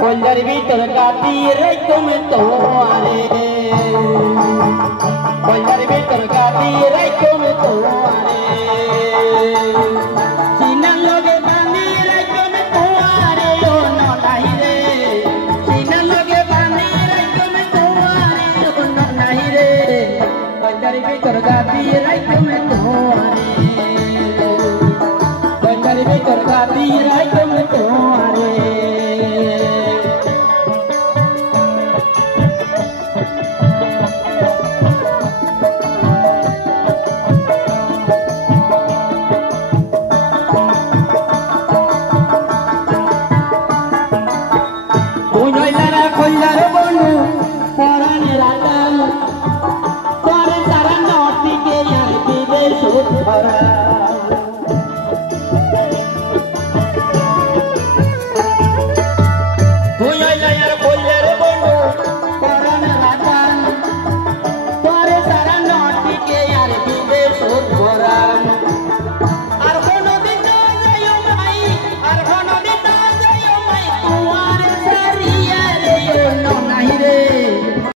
Kondar vitor kati raikum toare Kondar vitor kati raikum toare Sinan loge bani raikum toare o no nahi re Sinan loge bani raikum toare o no nahi re Kondar vitor kati raikum toare Kondar vitor kati raikum